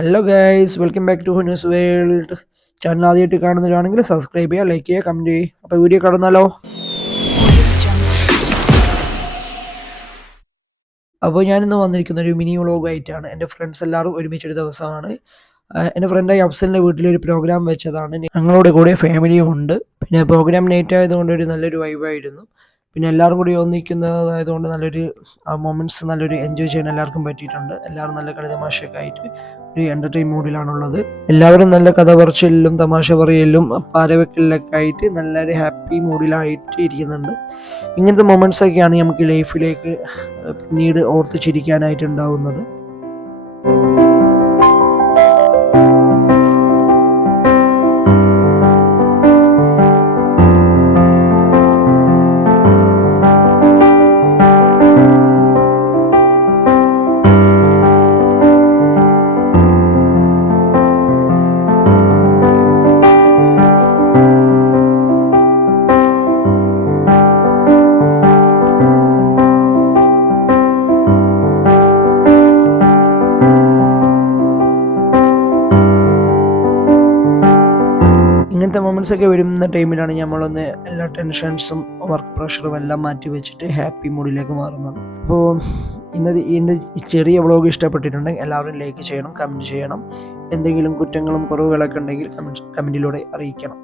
Hello guys, welcome back to news world. Channel ആദ്യമായിട്ട് കാണുന്നവരാണെങ്കിൽ subscribe ചെയ്യുക, ലൈക്ക് ചെയ്യുക, കമൻറ്റ് ചെയ്യുക. അപ്പോൾ വീഡിയോ കടന്നാലോ? അപ്പോൾ ഞാനിന്ന് വന്നിരിക്കുന്ന ഒരു മിനി വ്ളോഗായിട്ടാണ്. എൻ്റെ ഫ്രണ്ട്സ് എല്ലാവരും ഒരുമിച്ചൊരു ദിവസമാണ്. എൻ്റെ ഫ്രണ്ടായി അഫ്സലിൻ്റെ വീട്ടിലൊരു പ്രോഗ്രാം വെച്ചതാണ്. ഞങ്ങളുടെ കൂടെ ഫാമിലിയും ഉണ്ട്. പിന്നെ പ്രോഗ്രാം നൈറ്റ് ആയതുകൊണ്ട് ഒരു നല്ലൊരു വൈബായിരുന്നു. പിന്നെ എല്ലാവരും കൂടി ഒന്നിക്കുന്നതായതുകൊണ്ട് നല്ലൊരു മൊമെൻറ്റ്സ് നല്ലൊരു എൻജോയ് ചെയ്യാൻ എല്ലാവർക്കും പറ്റിയിട്ടുണ്ട്. എല്ലാവരും നല്ല കളി തമാശയൊക്കെ ആയിട്ട് ഒരു എൻ്റർടൈൻ മൂഡിലാണുള്ളത്. എല്ലാവരും നല്ല കഥ പറച്ചിലും തമാശ പറയലും പാരവെക്കലിലൊക്കെ ആയിട്ട് നല്ലൊരു ഹാപ്പി മൂഡിലായിട്ട് ഇരിക്കുന്നുണ്ട്. ഇങ്ങനത്തെ മൊമെൻറ്റ്സ് ഒക്കെയാണ് നമുക്ക് ലൈഫിലേക്ക് പിന്നീട് ഓർത്ത് ചിരിക്കാനായിട്ട് ഉണ്ടാവുന്നത്. ഇങ്ങനത്തെ മൊമെൻറ്റ്സ് ഒക്കെ വരുന്ന ടൈമിലാണ് നമ്മളൊന്ന് എല്ലാ ടെൻഷൻസും വർക്ക് പ്രഷറും എല്ലാം മാറ്റി വെച്ചിട്ട് ഹാപ്പി മൂഡിലേക്ക് മാറുന്നത്. അപ്പോൾ എൻ്റെ ചെറിയ വ്ളോഗ് ഇഷ്ടപ്പെട്ടിട്ടുണ്ടെങ്കിൽ എല്ലാവരും ലൈക്ക് ചെയ്യണം, കമൻറ്റ് ചെയ്യണം. എന്തെങ്കിലും കുറ്റങ്ങളും കുറവുകളൊക്കെ ഉണ്ടെങ്കിൽ കമൻറ്റിലൂടെ അറിയിക്കണം.